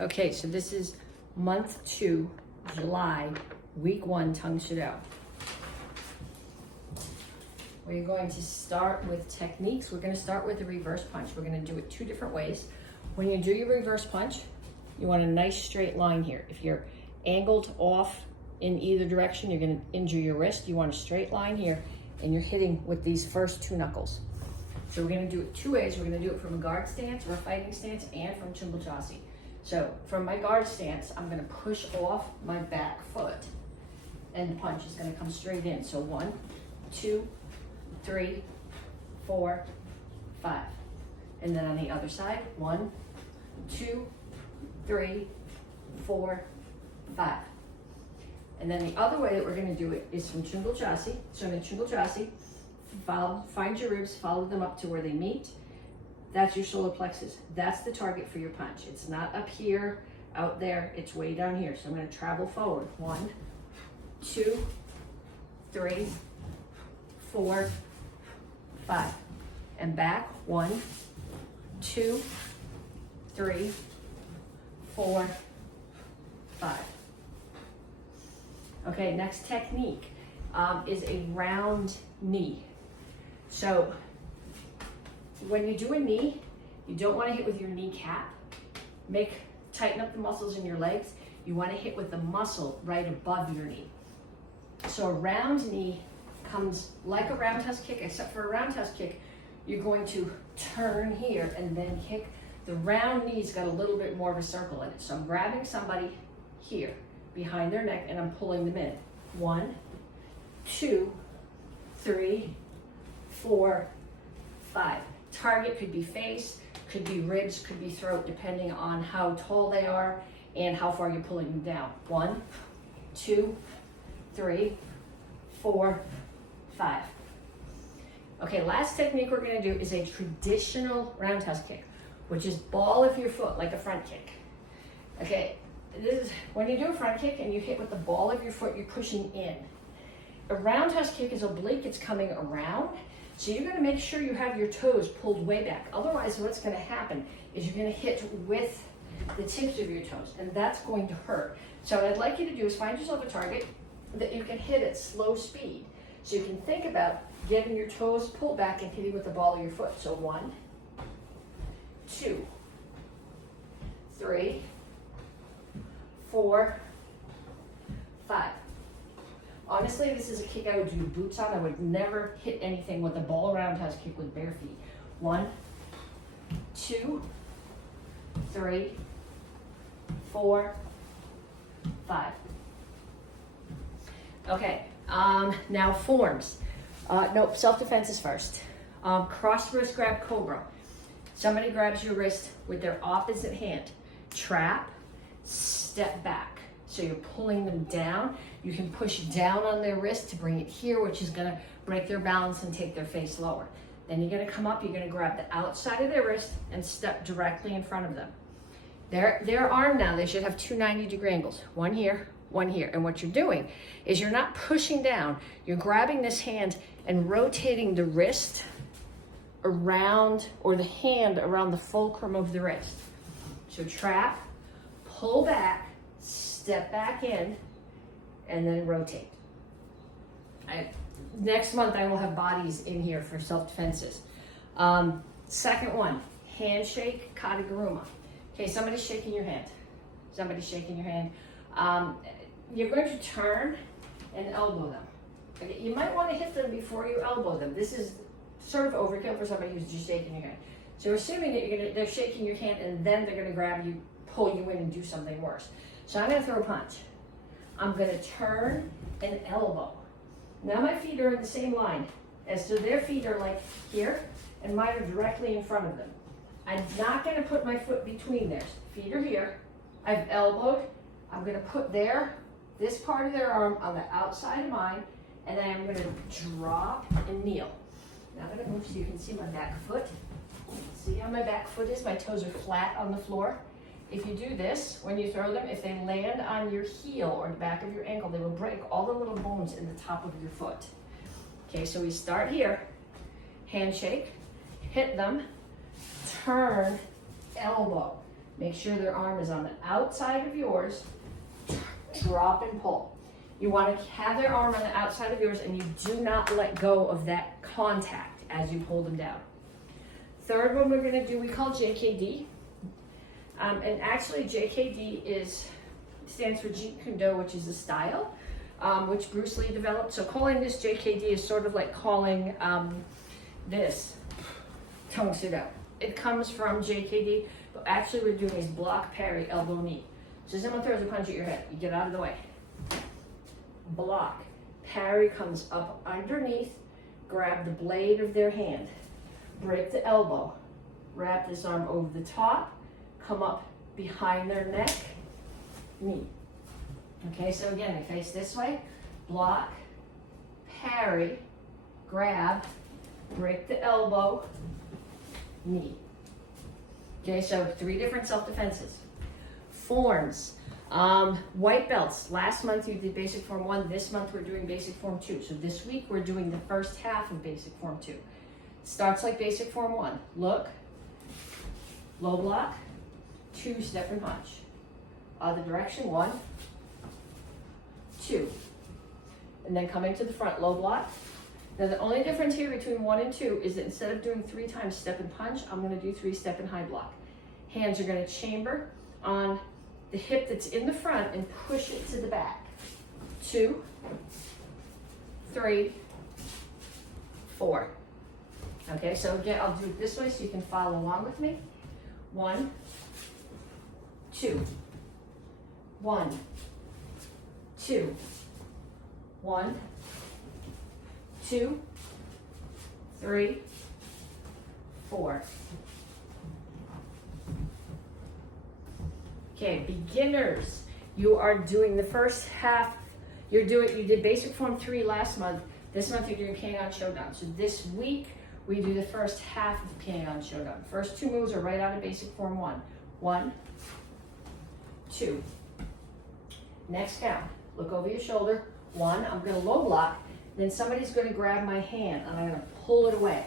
Okay, so this is month 2, July, week 1, Tang Soo Do. We're going to start with techniques. We're going to start with the reverse punch. We're going to do it 2 different ways. When you do your reverse punch, you want a nice straight line here. If you're angled off in either direction, you're going to injure your wrist. You want a straight line here, and you're hitting with these first 2 knuckles. So we're going to do it 2 ways. We're going to do it from a guard stance or a fighting stance and from Chumble Chassi. So from my guard stance, I'm going to push off my back foot, and the punch is going to come straight in. So 1, 2, 3, 4, 5. And then on the other side, 1, 2, 3, 4, 5. And then the other way that we're going to do it is from Chumble Chassi. So in the Chumble Chassi, find your ribs, follow them up to where they meet. That's your solar plexus. That's the target for your punch. It's not up here, out there, it's way down here. So I'm going to travel forward. 1, 2, 3, 4, 5. And back. 1, 2, 3, 4, 5. Okay, next technique is a round knee. So when you do a knee, you don't want to hit with your kneecap. Tighten up the muscles in your legs. You want to hit with the muscle right above your knee. So a round knee comes like a roundhouse kick, except for a roundhouse kick, you're going to turn here and then kick. The round knee's got a little bit more of a circle in it. So I'm grabbing somebody here behind their neck and I'm pulling them in. 1, 2, 3, 4, 5. Target could be face, could be ribs, could be throat, depending on how tall they are and how far you're pulling them down. 1, 2, 3, 4, 5. Okay, last technique we're going to do is a traditional roundhouse kick, which is ball of your foot like a front kick. Okay, this is when you do a front kick and you hit with the ball of your foot, you're pushing in. A roundhouse kick is oblique, it's coming around. So you're going to make sure you have your toes pulled way back. Otherwise, what's going to happen is you're going to hit with the tips of your toes, and that's going to hurt. So what I'd like you to do is find yourself a target that you can hit at slow speed. So you can think about getting your toes pulled back and hitting with the ball of your foot. So 1, 2, 3, 4, 5. Honestly, this is a kick I would do boots on. I would never hit anything with a ball roundhouse kick with bare feet. 1, 2, 3, 4, 5. Okay, now forms. Nope, self-defense is first. Cross wrist grab cobra. Somebody grabs your wrist with their opposite hand. Trap, step back. So you're pulling them down. You can push down on their wrist to bring it here, which is gonna break their balance and take their face lower. Then you're gonna come up, you're gonna grab the outside of their wrist and step directly in front of them. Their arm now, they should have 2 90-degree angles. 1 here, 1 here. And what you're doing is you're not pushing down, you're grabbing this hand and rotating the wrist around, or the hand around the fulcrum of the wrist. So trap, pull back, step back in, and then rotate. Next month I will have bodies in here for self-defenses. Second one, handshake, kataguruma. Okay, somebody's shaking your hand. Somebody's shaking your hand. You're going to turn and elbow them. Okay, you might want to hit them before you elbow them. This is sort of overkill for somebody who's just shaking your hand. So assuming that they're shaking your hand and then they're gonna grab you, pull you in and do something worse. So I'm gonna throw a punch. I'm gonna turn and elbow. Now my feet are in the same line, as so their feet are like here, and mine are directly in front of them. I'm not gonna put my foot between theirs. Feet are here, I've elbowed. I'm gonna put this part of their arm on the outside of mine, and then I'm gonna drop and kneel. Now I'm gonna move so you can see my back foot. See how my back foot is? My toes are flat on the floor. If you do this, when you throw them, if they land on your heel or the back of your ankle, they will break all the little bones in the top of your foot. Okay, so we start here, handshake, hit them, turn, elbow. Make sure their arm is on the outside of yours. Drop and pull. You want to have their arm on the outside of yours, and you do not let go of that contact as you pull them down. Third one we're going to do, we call JKD. And actually JKD stands for Jeet Kune Do, which is a style, which Bruce Lee developed. So calling this JKD is sort of like calling this Tang Soo Do. It comes from JKD, but actually we're doing is block, parry, elbow, knee. So someone throws a punch at your head, you get out of the way. Block, parry comes up underneath, grab the blade of their hand, break the elbow, wrap this arm over the top, come up behind their neck, knee. Okay, so again, we face this way, block, parry, grab, break the elbow, knee. Okay, so 3 different self-defenses. Forms, white belts. Last month you did basic form 1, this month we're doing basic form 2. So this week we're doing the first half of basic form 2. Starts like basic form 1. Look, low block, 2, step and punch. Other direction, 1, 2. And then coming to the front, low block. Now the only difference here between 1 and 2 is that instead of doing 3 times step and punch, I'm going to do 3 step and high block. Hands are going to chamber on the hip that's in the front and push it to the back. 2, 3, 4. Okay, so again, I'll do it this way so you can follow along with me. 1, 2, 1, 2, 1, 2, 3, 4. Okay, beginners, you are doing the first half. You did basic form 3 last month. This month you're doing Petsching Showdown. So this week we do the first half of Petsching Showdown. First 2 moves are right out of basic form 1. 1, 2. Next count. Look over your shoulder. 1, I'm going to low block. Then somebody's going to grab my hand and I'm going to pull it away.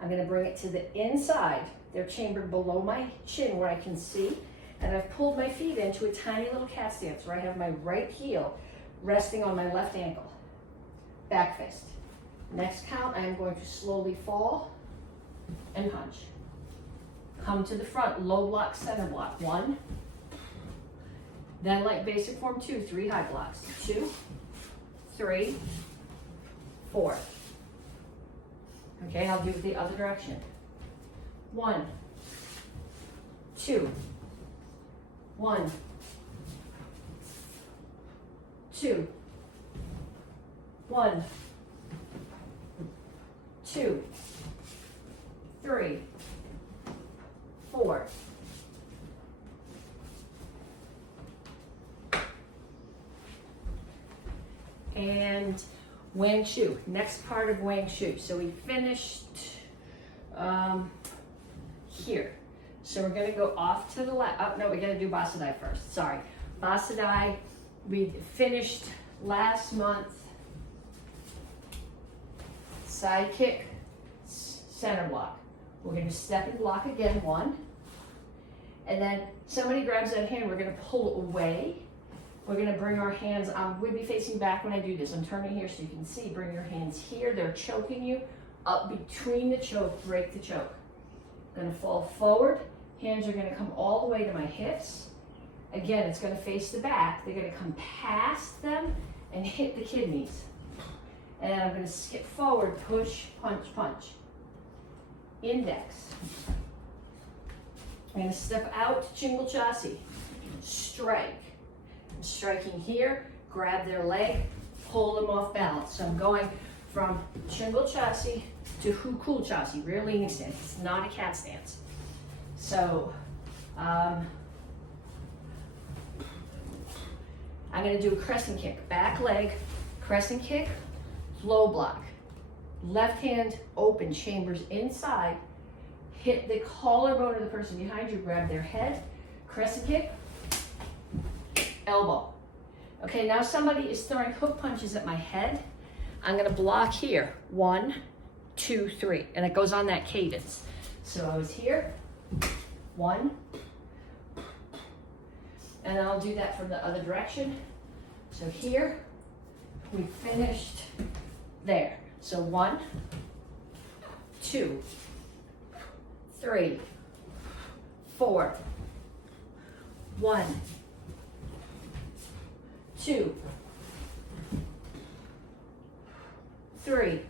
I'm going to bring it to the inside. They're chambered below my chin where I can see. And I've pulled my feet into a tiny little cat stance where I have my right heel resting on my left ankle. Back fist. Next count, I am going to slowly fall and punch. Come to the front, low block, center block. 1. Then like basic form 2, 3 high blocks. 2, 3, 4. Okay, I'll do it the other direction. 1, 2, 1, 2, 1, 2, 3, 4. And Wang Shu, next part of Wang Shu. So we finished here. So we're going to go off to the left. Oh, no, we're going to do Basadai first. Sorry. Basadai, we finished last month. Side kick, center block. We're going to step and block again, 1. And then somebody grabs that hand, we're going to pull it away. We're going to bring our hands, we'll be facing back when I do this. I'm turning here so you can see. Bring your hands here. They're choking you. Up between the choke, break the choke. Going to fall forward. Hands are going to come all the way to my hips. Again, it's going to face the back. They're going to come past them and hit the kidneys. And I'm going to skip forward, push, punch, punch. Index. I'm going to step out to Chingle Chassi. Strike. I'm striking here, grab their leg, pull them off balance. So I'm going from Chingle Chassi to Hukul Chassi, rear leaning stance. It's not a cat stance. So I'm going to do a crescent kick. Back leg, crescent kick, low block. Left hand open, chambers inside. Hit the collarbone of the person behind you, grab their head, crescent kick, elbow. Okay, now somebody is throwing hook punches at my head. I'm going to block here. 1, 2, 3. And it goes on that cadence. So I was here. 1, And I'll do that from the other direction. So here, we finished there. So 1, 2, 3, 4. 1, 2, 3,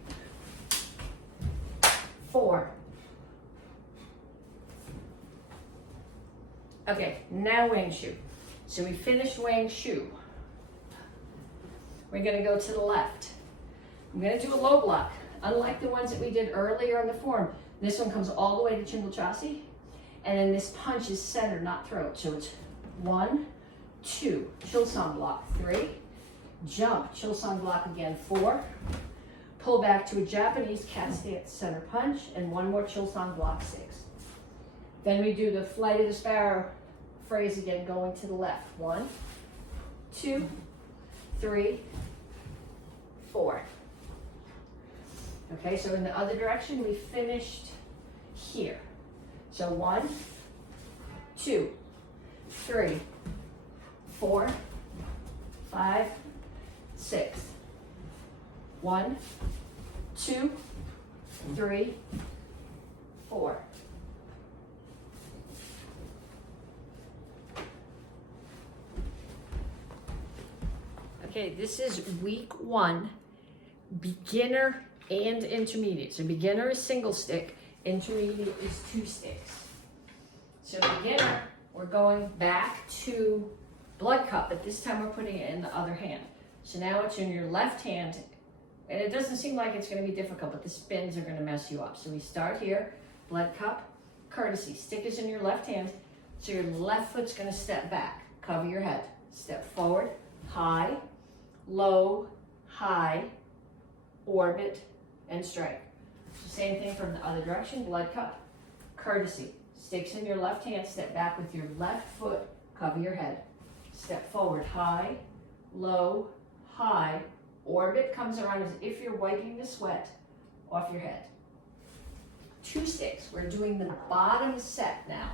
4. Okay, now wing shoe. So we finished wing shoe. We're gonna go to the left. I'm gonna do a low block. Unlike the ones that we did earlier on the form, this one comes all the way to Chingle-chassi, and then this punch is center, not throat. So it's 1, 2, Chilsong block, 3, jump, Chilsong block again, 4, pull back to a Japanese cat stance center punch, and 1 more Chilsong block, 6. Then we do the flight of the sparrow phrase again, going to the left. 1, 2, 3, 4. Okay, so in the other direction, we finished here. So 1, 2, 3, 4, 5, 6. 1, 2, 3, 4. Okay, this is week 1, beginner and intermediate. So beginner is single stick, intermediate is 2 sticks. So beginner, we're going back to blood cup, but this time we're putting it in the other hand. So now it's in your left hand, and it doesn't seem like it's going to be difficult, but the spins are going to mess you up. So we start here, blood cup, courtesy. Stick is in your left hand, so your left foot's going to step back, cover your head, step forward, high, low, high, orbit, and strike. So same thing from the other direction, blood cup, courtesy. Sticks in your left hand, step back with your left foot, cover your head. Step forward, high, low, high, orbit comes around as if you're wiping the sweat off your head. 2 sticks, we're doing the bottom set now,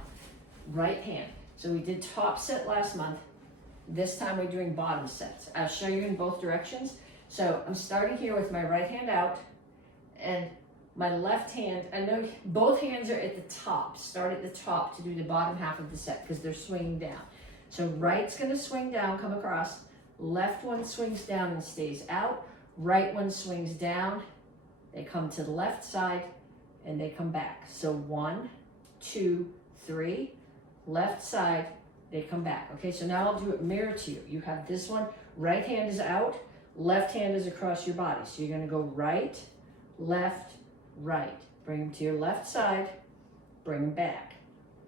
right hand. So we did top set last month. This time we're doing bottom sets. I'll show you in both directions. So I'm starting here with my right hand out and my left hand, I know both hands are at the top. Start at the top to do the bottom half of the set because they're swinging down. So right's gonna swing down, come across. Left one swings down and stays out. Right one swings down. They come to the left side and they come back. So 1, 2, 3, left side, they come back. Okay, so now I'll do it mirror to you. You have this one, right hand is out, left hand is across your body. So you're gonna go right, left, right. Bring them to your left side, bring them back.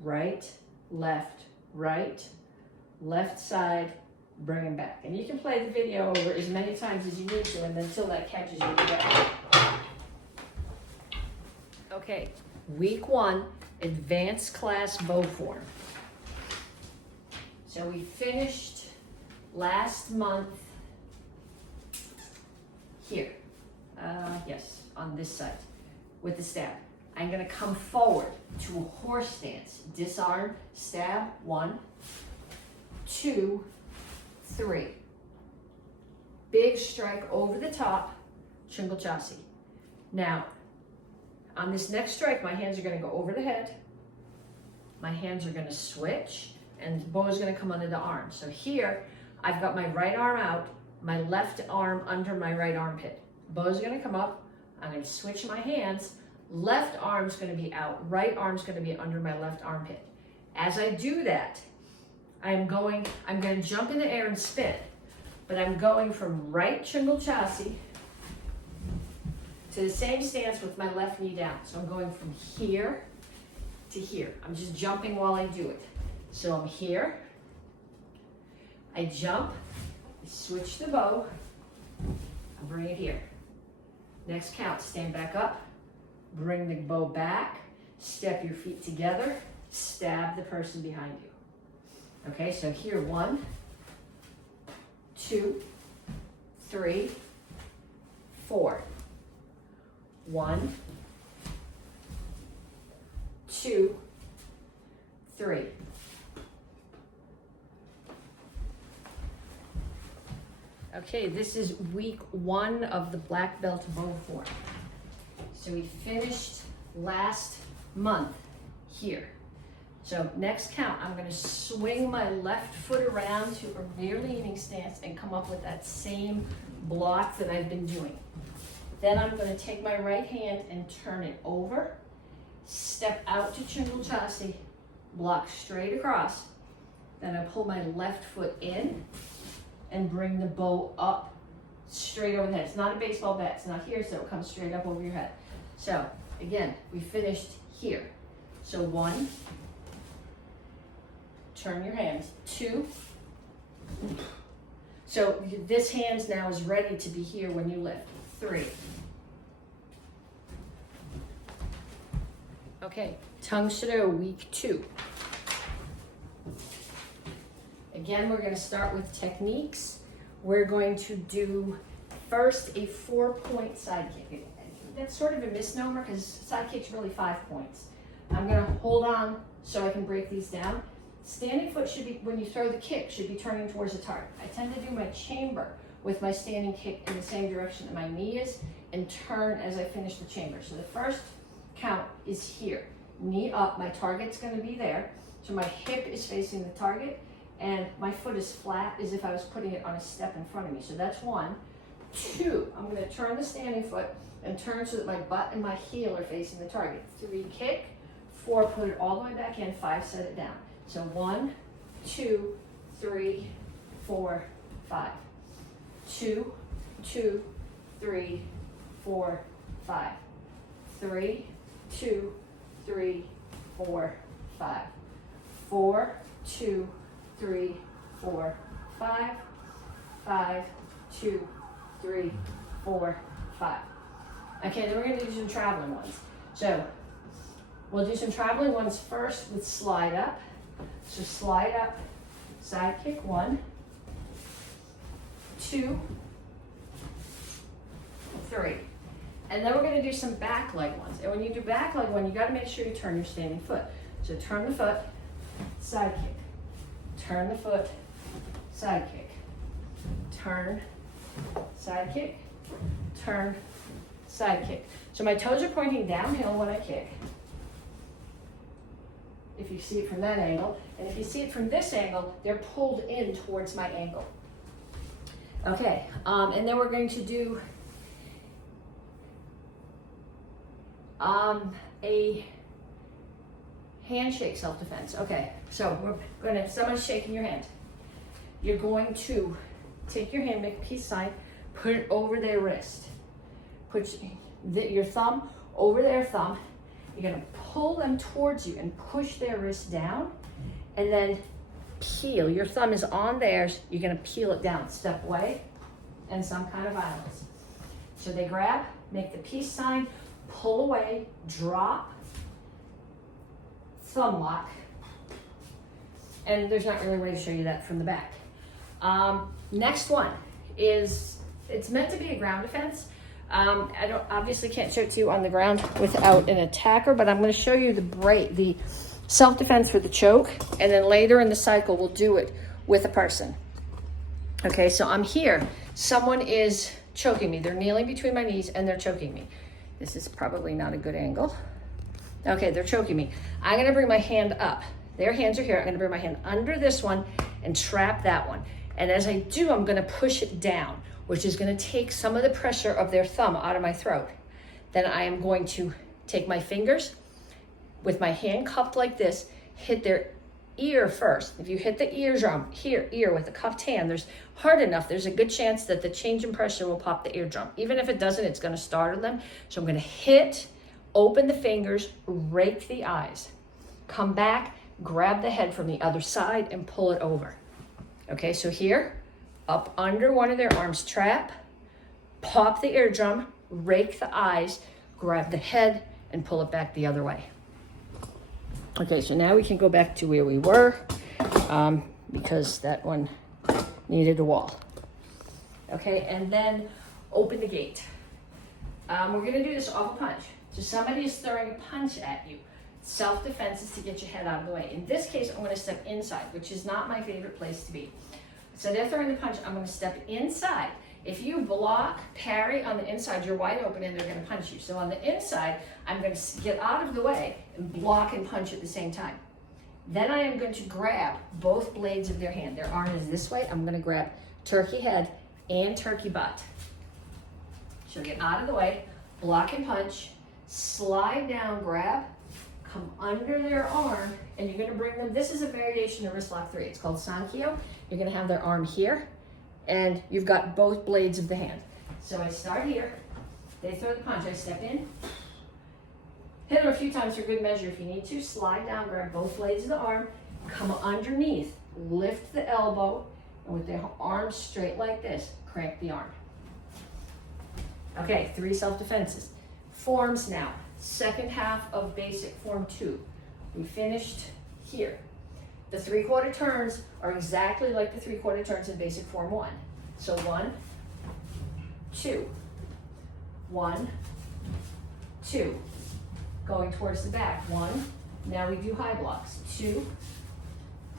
Right, left, left side, bring them back. And you can play the video over as many times as you need to and until that catches you together. Okay, week 1, advanced class bow form. So we finished last month here, yes, on this side with the stab. I'm gonna come forward to a horse stance. Disarm, stab, 1, 2, 3. Big strike over the top, Chingle-chassi. Now, on this next strike, my hands are gonna go over the head. My hands are gonna switch, and the bow is gonna come under the arm. So here, I've got my right arm out, my left arm under my right armpit. Bow is gonna come up, I'm gonna switch my hands, left arm's gonna be out, right arm's gonna be under my left armpit. As I do that, I'm gonna jump in the air and spin, but I'm going from right Chingle-chassi to the same stance with my left knee down. So I'm going from here to here. I'm just jumping while I do it. So I'm here, I jump, I switch the bow, I bring it here. Next count, stand back up, bring the bow back, step your feet together, stab the person behind you. Okay, so here, 1, 2, 3, 4. 1, 2, 3. Okay, this is week 1 of the black belt bow form. So we finished last month here. So next count, I'm gonna swing my left foot around to a rear leaning stance and come up with that same block that I've been doing. Then I'm gonna take my right hand and turn it over, step out to Chingal Chassi, block straight across. Then I pull my left foot in and bring the bow up straight over the head. It's not a baseball bat, it's not here, so it comes straight up over your head. So again, we finished here. So 1, turn your hands, 2. So this hand now is ready to be here when you lift, 3. Okay, Tang Soo Do, week 2. Again, we're going to start with techniques. We're going to do first a 4-point side kick. That's sort of a misnomer because side kick's really 5 points. I'm going to hold on so I can break these down. Standing foot should be, when you throw the kick, should be turning towards the target. I tend to do my chamber with my standing kick in the same direction that my knee is and turn as I finish the chamber. So the first count is here. Knee up, my target's going to be there. So my hip is facing the target and my foot is flat as if I was putting it on a step in front of me. So that's 1. 2, I'm going to turn the standing foot and turn so that my butt and my heel are facing the target. 3, kick. 4, put it all the way back in. 5, set it down. So 1, 2, 3, 4, 5. 2, 2, 3, 4, 5. 3, 2, 3, 4, 5. 4, 2, 3, 4, 5. 5, 2, 3, 4, 5. Okay, then we're going to do some traveling ones. So we'll do some traveling ones first with slide up. So slide up, side kick 1, 2, 3. And then we're going to do some back leg ones. And when you do back leg one, you got to make sure you turn your standing foot. So turn the foot, side kick. Turn the foot, side kick. Turn, side kick. Turn, side kick. So my toes are pointing downhill when I kick. If you see it from that angle, and if you see it from this angle, they're pulled in towards my ankle. Okay, and then we're going to do a handshake self-defense. Okay, so we're gonna, someone's shaking your hand. You're going to take your hand, make a peace sign, put it over their wrist. Put your thumb over their thumb. You're gonna pull them towards you and push their wrist down and then peel. Your thumb is on theirs, you're gonna peel it down. Step away and some kind of violence. So they grab, make the peace sign, pull away, drop, thumb lock. And there's not really a way to show you that from the back. Next one is, it's meant to be a ground defense. I obviously can't show it to you on the ground without an attacker, but I'm going to show you the self-defense with the choke, and then later in the cycle we'll do it with a person. Okay, so I'm here. Someone is choking me. They're kneeling between my knees and they're choking me. This is probably not a good angle. Okay, they're choking me. I'm going to bring my hand up. Their hands are here. I'm going to bring my hand under this one and trap that one. And as I do, I'm going to push it down, which is going to take some of the pressure of their thumb out of my throat. Then I am going to take my fingers with my hand cupped like this, hit their ear first. If you hit the eardrum, ear with a cupped hand, there's hard enough, there's a good chance that the change in pressure will pop the eardrum. Even if it doesn't, it's going to startle them. So I'm going to hit, open the fingers, rake the eyes, come back, grab the head from the other side and pull it over. Okay, so here, up under one of their arms, trap, pop the eardrum, rake the eyes, grab the head, and pull it back the other way. Okay, so now we can go back to where we were because that one needed a wall. Okay, and then open the gate. We're gonna do this off a punch. So somebody is throwing a punch at you. Self-defense is to get your head out of the way. In this case, I'm gonna step inside, which is not my favorite place to be. So they're throwing the punch, I'm gonna step inside. If you block, parry on the inside, you're wide open and they're gonna punch you. So on the inside, I'm gonna get out of the way and block and punch at the same time. Then I am going to grab both blades of their hand. Their arm is this way. I'm gonna grab turkey head and turkey butt. She'll get out of the way, block and punch, slide down, grab, come under their arm, and you're gonna bring them, this is a variation of wrist lock 3. It's called Sankyo. You're gonna have their arm here, and you've got both blades of the hand. So I start here, they throw the punch, I step in, hit them a few times for good measure if you need to, slide down, grab both blades of the arm, come underneath, lift the elbow, and with the arm straight like this, crank the arm. Okay, 3 self-defenses. Forms now, second half of basic form 2. We finished here. The 3/4 turns are exactly like the 3/4 turns in basic form 1. So 1, 2, 1, 2. Going towards the back, 1. Now we do high blocks, 2,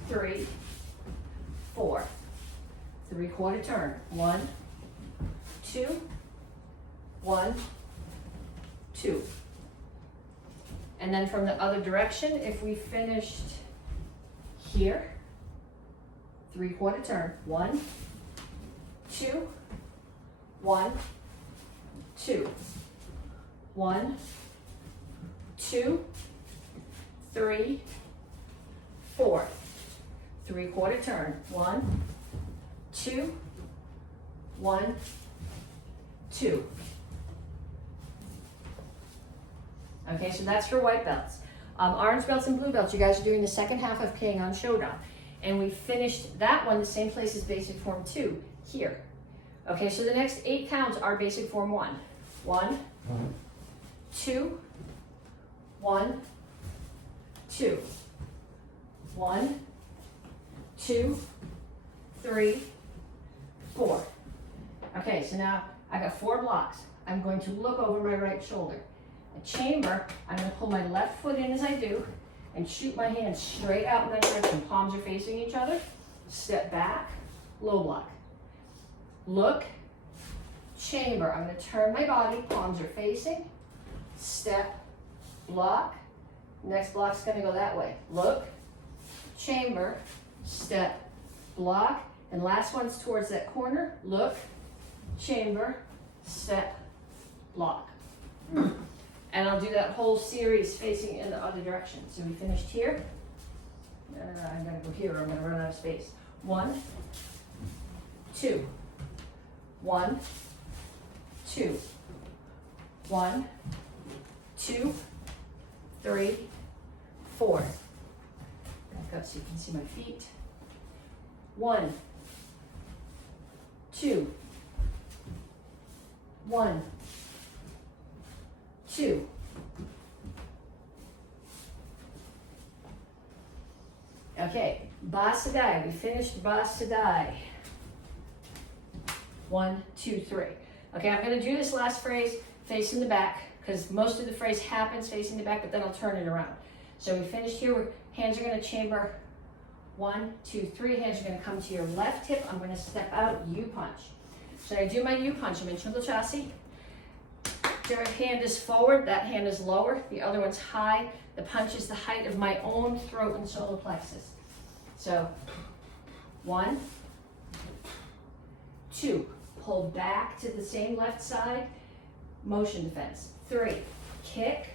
3, 4. 3/4 turn, 1, 2, 1, 2. And then from the other direction, if we finished here, 3/4 turn, 1, 2, 1, 2, 1, 2, 3, 4. 3/4 turn, 1, 2, 1, 2. Okay, so that's for white belts. Orange belts and blue belts, you guys are doing the second half of Kengan Shodan. And we finished that one the same place as basic form 2, here. Okay, so the next 8 counts are basic form 1. 1, 2, 1, 2. 1, 2, 3, 4. Okay, so now I got 4 blocks. I'm going to look over my right shoulder. A chamber, I'm going to pull my left foot in as I do and shoot my hands straight out in that direction. Palms are facing each other. Step back, low block. Look, chamber. I'm going to turn my body, palms are facing. Step, block. Next block's going to go that way. Look, chamber, step, block. And last one's towards that corner. Look, chamber, step, block. And I'll do that whole series facing in the other direction. So we finished here. I'm gonna go here, I'm gonna run out of space. 1, 2, 1, 2, 1, 2, 3, 4. Back up so you can see my feet. 1, 2, 1, 2. Okay, Basadai. We finished Basadai. 1, 2, 3. Okay, I'm going to do this last phrase facing the back because most of the phrase happens facing the back, but then I'll turn it around. So we finished here. Hands are going to chamber. 1, 2, 3. Hands are going to come to your left hip. I'm going to step out, U-punch. So I do my U-punch. I'm in Chundal-Chasi. Their hand is forward, that hand is lower, the other one's high. The punch is the height of my own throat and solar plexus. So, 1, 2, pull back to the same left side, motion defense. 3, kick,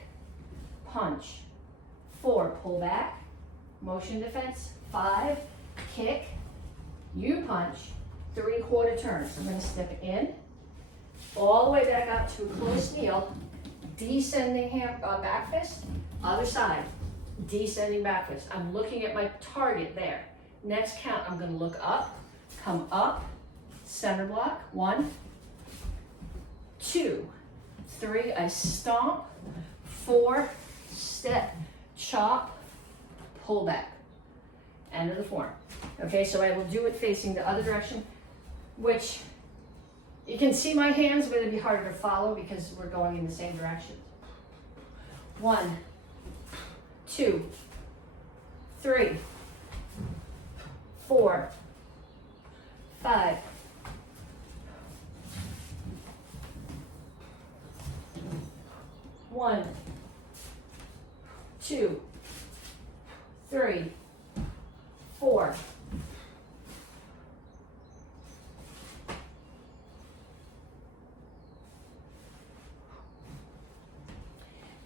punch. 4, pull back, motion defense. 5, kick, U-punch, 3/4 turn. So I'm going to step in, all the way back up to a close kneel, descending hand, back fist, other side, descending back fist. I'm looking at my target there. Next count, I'm going to look up, come up, center block. 1, 2, 3, I stomp. 4, step, chop, pull back. End of the form. Okay, so I will do it facing the other direction, which you can see my hands, but it'd be harder to follow because we're going in the same direction. 1, 2, 3, 4, 5, 1, 2, 3, 4,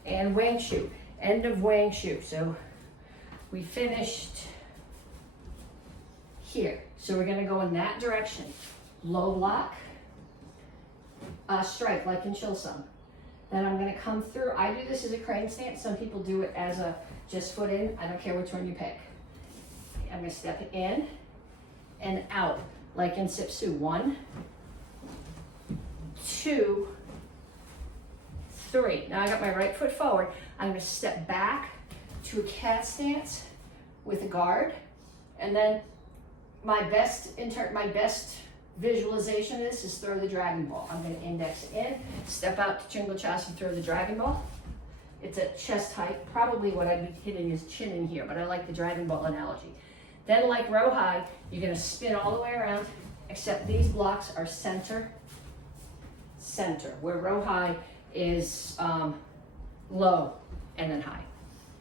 and wang shu, end of wang shu. So we finished here. So we're gonna go in that direction. Low block, strike like in Chilsung. Then I'm gonna come through. I do this as a crane stance. Some people do it as a just foot in. I don't care which one you pick. I'm gonna step in and out like in Sip Su. 1, 2, 3. Now I got my right foot forward. I'm gonna step back to a cat stance with a guard, and then my best visualization of this is throw the dragon ball. I'm gonna index in, step out to Chingle Chassi, throw the dragon ball. It's at chest height. Probably what I'd be hitting is chin in here, but I like the dragon ball analogy. Then like row high, you're gonna spin all the way around, except these blocks are center, where row high is low and then high.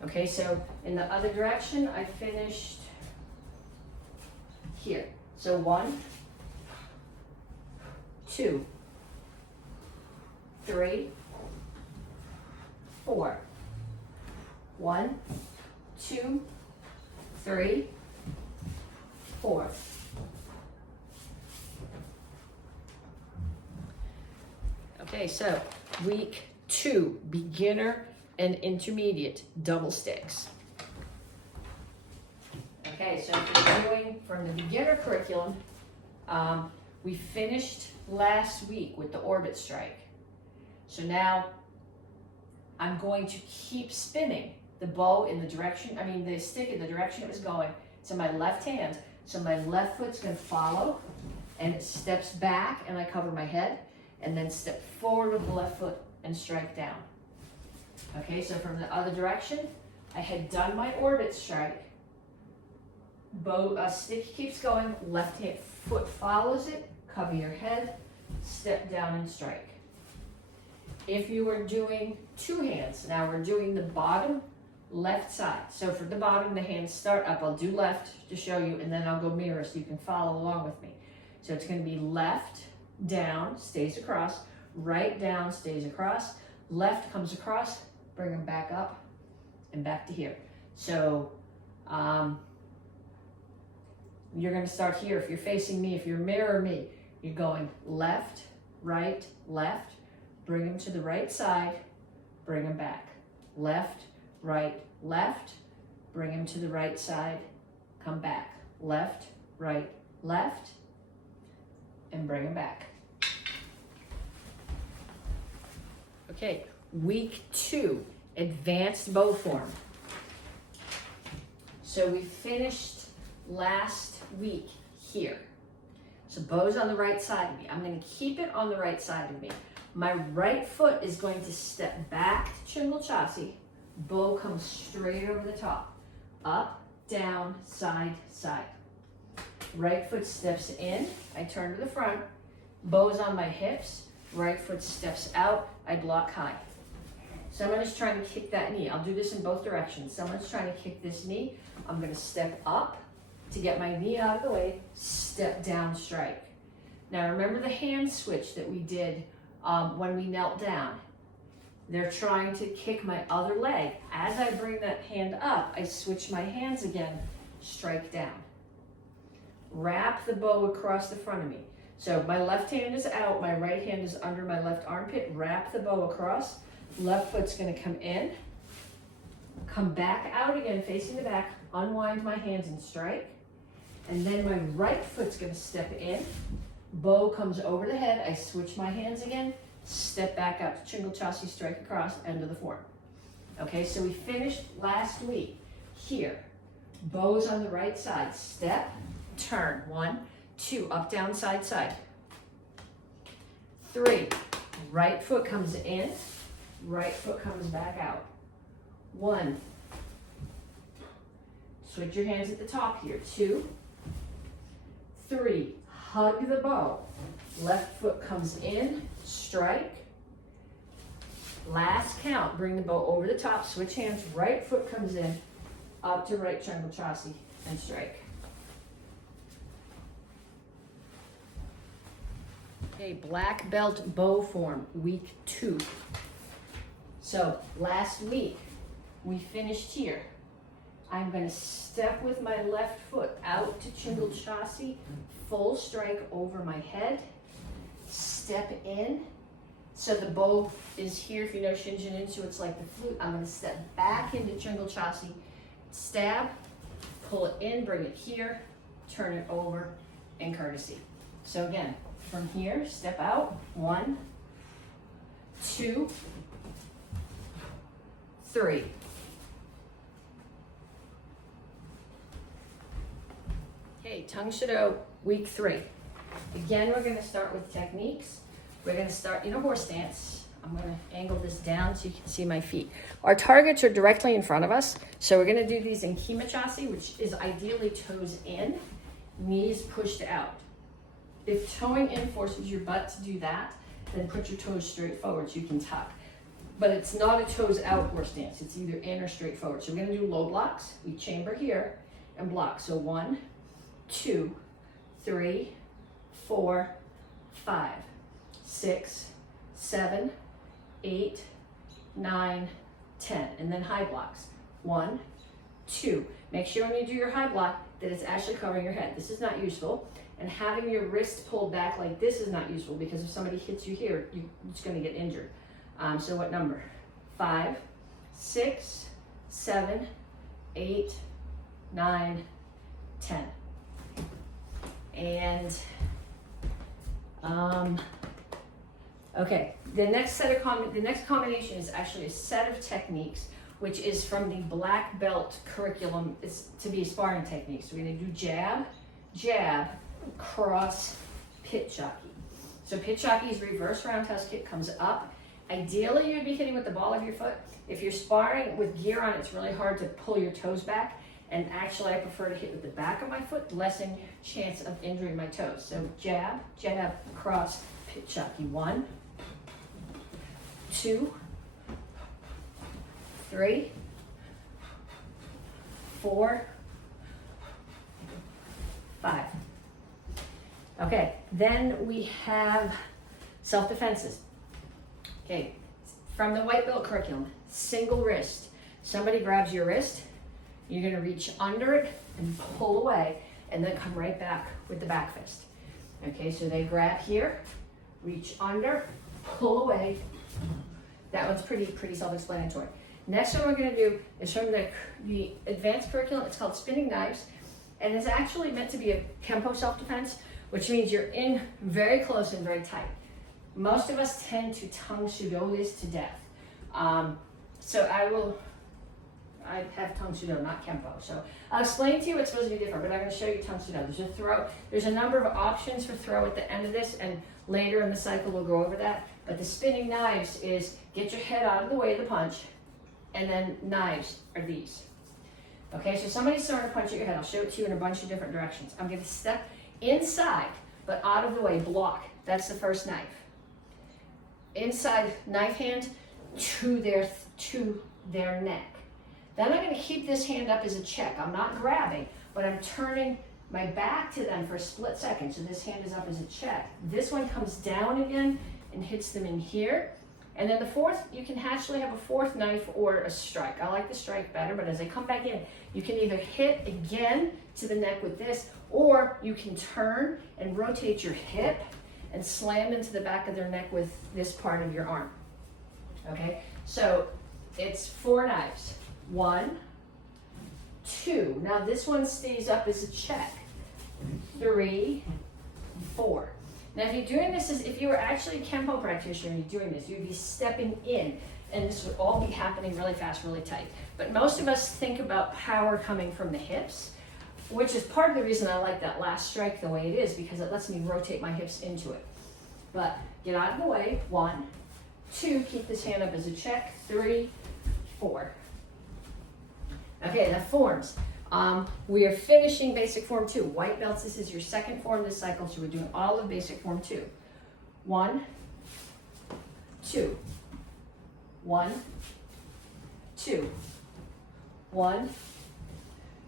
Okay, so in the other direction, I finished here. So 1, 2, 3, 4. 1, 2, 3, 4. Okay, so week 2, beginner and intermediate double sticks. Okay, so if you're doing from the beginner curriculum, we finished last week with the orbit strike. So now I'm going to keep spinning the bow in the direction, the stick in the direction it was going. It's in my left hand. So my left foot's gonna follow and it steps back and I cover my head and then step forward with the left foot and strike down. Okay, so from the other direction, I had done my orbit strike. Bow, stick keeps going, left hand foot follows it, cover your head, step down and strike. If you were doing two hands, now we're doing the bottom left side. So for the bottom, the hands start up. I'll do left to show you, and then I'll go mirror so you can follow along with me. So it's going to be left, down, stays across, right, down, stays across, left comes across, bring them back up, and back to here. So you're going to start here. If you're facing me, if you're mirror me, you're going left, right, left, bring them to the right side, bring them back. Left, right, left, bring them to the right side, come back. Left, right, left, and bring them back. Okay, week 2, advanced bow form. So we finished last week here. So bow's on the right side of me. I'm going to keep it on the right side of me. My right foot is going to step back to Chingle Chassi. Bow comes straight over the top. Up, down, side, side. Right foot steps in. I turn to the front. Bow's on my hips. Right foot steps out. I block high. Someone is trying to kick that knee. I'll do this in both directions. Someone's trying to kick this knee. I'm going to step up to get my knee out of the way. Step down, strike. Now remember the hand switch that we did when we knelt down. They're trying to kick my other leg. As I bring that hand up, I switch my hands again, strike down. Wrap the bow across the front of me. So my left hand is out, my right hand is under my left armpit. Wrap the bow across. Left foot's gonna come in, come back out again, facing the back, unwind my hands and strike. And then my right foot's gonna step in. Bow comes over the head, I switch my hands again, step back out to Chingle Chassi, strike across, end of the form. Okay, so we finished last week here. Bow's on the right side, step, turn, 1, 2, up, down, side, side. 3, right foot comes in, right foot comes back out. 1, switch your hands at the top here, 2, 3, hug the bow. Left foot comes in, strike. Last count, bring the bow over the top, switch hands, right foot comes in, up to right triangle chassé, and strike. Okay, black belt bow form, week 2. So last week, we finished here. I'm gonna step with my left foot out to triangle chassé, full strike over my head, step in. So the bow is here, if you know Shinjin In, so it's like the flute. I'm gonna step back into triangle chassé, stab, pull it in, bring it here, turn it over, and courtesy. So again, from here, step out, 1, 2, 3. Okay, Tang Soo Do, week 3. Again, we're gonna start with techniques. We're gonna start, horse stance. I'm gonna angle this down so you can see my feet. Our targets are directly in front of us. So we're gonna do these in Kima Chassé, which is ideally toes in, knees pushed out. If toeing in forces your butt to do that, then put your toes straight forward so you can tuck. But it's not a toes out horse stance. It's either in or straight forward. So we're gonna do low blocks. We chamber here and block. So 1, 2, 3, 4, 5, 6, 7, 8, 9, 10. And then high blocks. 1, 2. Make sure when you do your high block that it's actually covering your head. This is not useful. And having your wrist pulled back like this is not useful because if somebody hits you here, you're just going to get injured. So what number? 5, 6, 7, 8, 9, 10. And okay, the next combination is actually a set of techniques, which is from the black belt curriculum. It's to be sparring techniques. So we're going to do jab, jab, cross, Petsching. So Petsching is reverse roundhouse kick, comes up. Ideally, you'd be hitting with the ball of your foot. If you're sparring with gear on, it's really hard to pull your toes back. And actually, I prefer to hit with the back of my foot, lessen chance of injuring my toes. So jab, jab, cross, Petsching. 1, 2, 3, 4, 5. Okay, then we have self-defenses. Okay, from the white belt curriculum, single wrist. Somebody grabs your wrist, you're gonna reach under it and pull away, and then come right back with the back fist. Okay, so they grab here, reach under, pull away. That one's pretty self-explanatory. Next one we're gonna do is from the advanced curriculum. It's called spinning knives, and it's actually meant to be a Kempo self-defense, which means you're in very close and very tight. Most of us tend to Tang Soo Do this to death. So I have Tang Soo Do, not Kempo. So I'll explain to you what's supposed to be different, but I'm going to show you Tang Soo Do. There's a throw. There's a number of options for throw at the end of this, and later in the cycle we'll go over that. But the spinning knives is get your head out of the way of the punch, and then knives are these. Okay, so somebody's throwing a punch at your head. I'll show it to you in a bunch of different directions. I'm going to step inside, but out of the way, block. That's the first knife. Inside knife hand to their neck. Then I'm going to keep this hand up as a check. I'm not grabbing, but I'm turning my back to them for a split second. So this hand is up as a check. This one comes down again and hits them in here. And then the fourth, you can actually have a fourth knife or a strike. I like the strike better, but as I come back in, you can either hit again to the neck with this, or you can turn and rotate your hip and slam into the back of their neck with this part of your arm. Okay, so it's 4 knives. 1, 2. Now this one stays up as a check. 3, 4. Now if you're doing this, if you were actually a Kempo practitioner and you're doing this, you'd be stepping in, and this would all be happening really fast, really tight. But most of us think about power coming from the hips, which is part of the reason I like that last strike the way it is, because it lets me rotate my hips into it. But get out of the way. 1, 2, keep this hand up as a check. 3, 4. Okay, that forms. We are finishing basic form 2. White belts, this is your second form this cycle, so we're doing all of basic form 2. 1, 2, 1, 2, 1,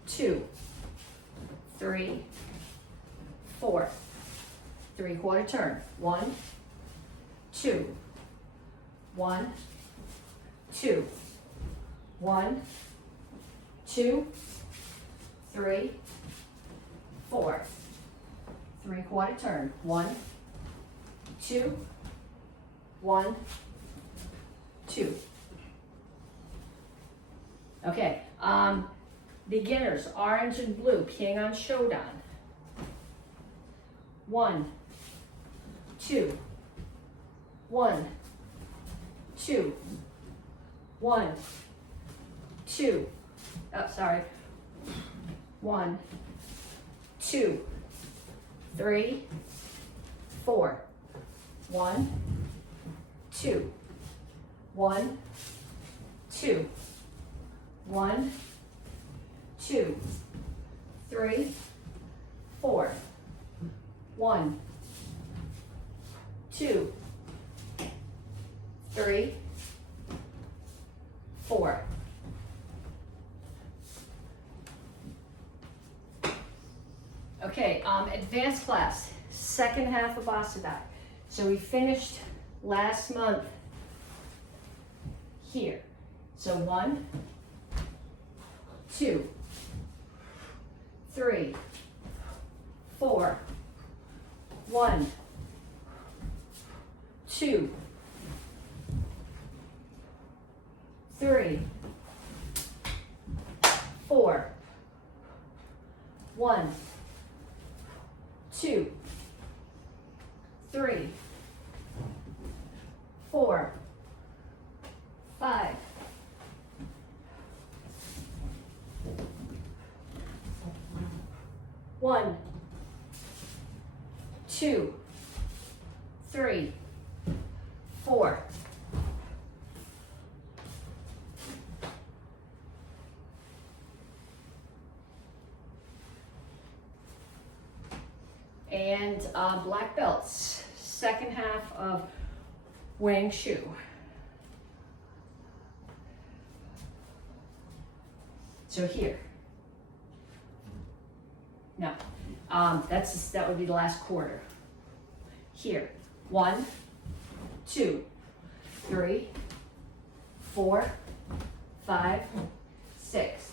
2, 3, 4, 3/4 turn. 1, 2, 1, 2, 1, 2, 3, 4, 3/4 turn. 1, 2, 1, 2. Okay, beginners, orange and blue, Petsching Shodan. 1, 2, 1, 2, 1, 2. Oh, sorry. 1, 2, 3, 4. 1, 2, 1, 2, 1, 2, 3, 4. 1, 2, 3, 4. Okay, advanced class, second half of Asada. So we finished last month here. So 1, 2, 3, 4. 1, 2, 3, 4. 1, 2, 3, 4, 5. 1, 2, 3, 4. And black belts, second half of Wang Shu. So here. No, that would be the last quarter. Here, 1, 2, 3, 4, 5, 6.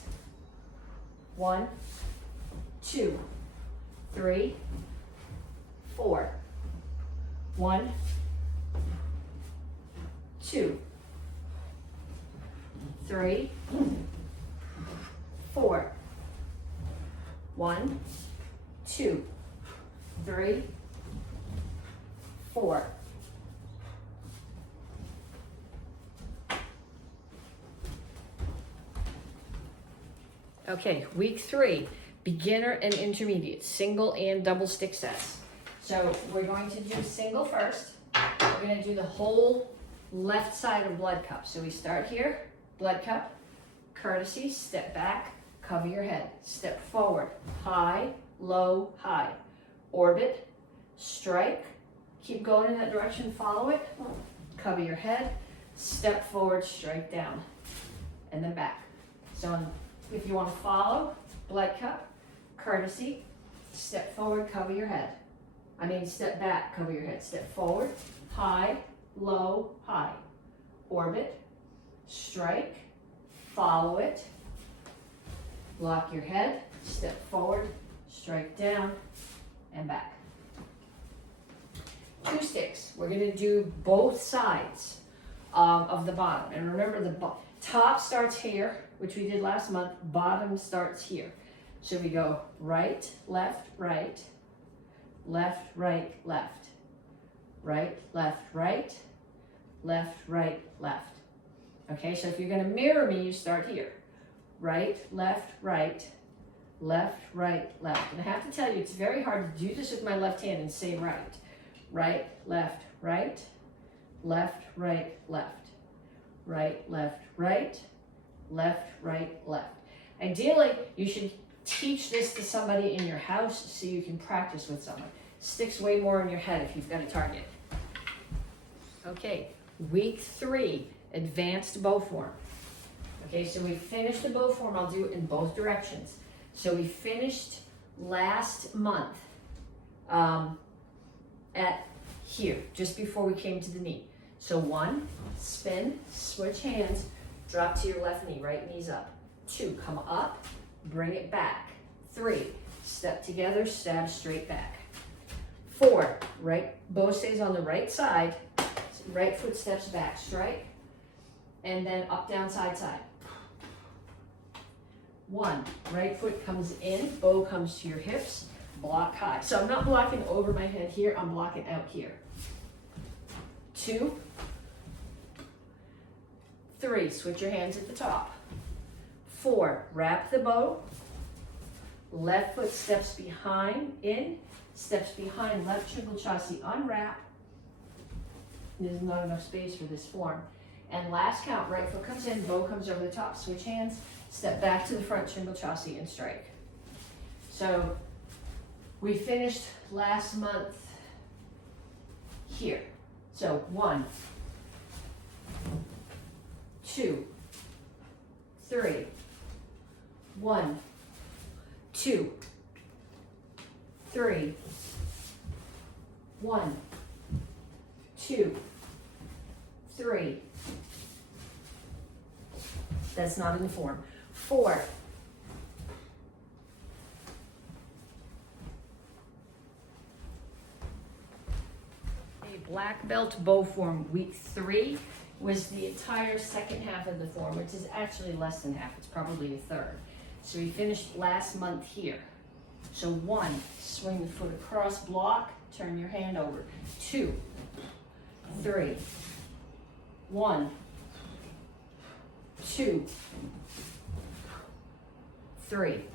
1, 2, 3, 4. 1, 2, 3, 4. 1, 2, 3, 4. Okay, week 3, beginner and intermediate, single and double stick sets. So we're going to do single first. We're going to do the whole left side of blood cup. So we start here, blood cup, courtesy, step back, cover your head, step forward, high, low, high, orbit, strike, keep going in that direction, follow it, cover your head, step forward, strike down, and then back. So if you want to follow, blood cup, courtesy, step forward, cover your head. Step back, cover your head, step forward, high, low, high, orbit, strike, follow it, lock your head, step forward, strike down, and back. 2 sticks. We're going to do both sides of the bottom. And remember, the top starts here, which we did last month. Bottom starts here. So we go right, left, right, left, right, left, right, left, right, left, right, left. Okay, so if you're going to mirror me, you start here. Right, left, right, left, right, left. And I have to tell you, it's very hard to do this with my left hand and say right. Right, left, right, left, right, left. Right, left, right, left, right, left. Ideally, you should teach this to somebody in your house so you can practice with someone. Sticks way more in your head if you've got a target. Okay, week 3, advanced bow form. Okay, so we finished the bow form. I'll do it in both directions. So we finished last month at here, just before we came to the knee. So 1, spin, switch hands, drop to your left knee, right knee's up. 2, come up, bring it back. 3, step together, stab straight back. 4, right bow stays on the right side, right foot steps back, strike, and then up, down, side, side. 1, right foot comes in, bow comes to your hips, block high. So I'm not blocking over my head here, I'm blocking out here. 2, 3, switch your hands at the top. 4, wrap the bow, left foot steps behind, in, steps behind, left triple chassis, unwrap. There's not enough space for this form. And last count, right foot comes in, bow comes over the top, switch hands, step back to the front triple chassis and strike. So we finished last month here. So 1, 2, 3, 1, 2, 3, 1, 2, 3. That's not in the form. 4. A black belt bow form, week 3 was the entire second half of the form, which is actually less than half. It's probably a third. So we finished last month here. So 1, swing the foot across, block, turn your hand over. 2, 3, 1, 2, 3.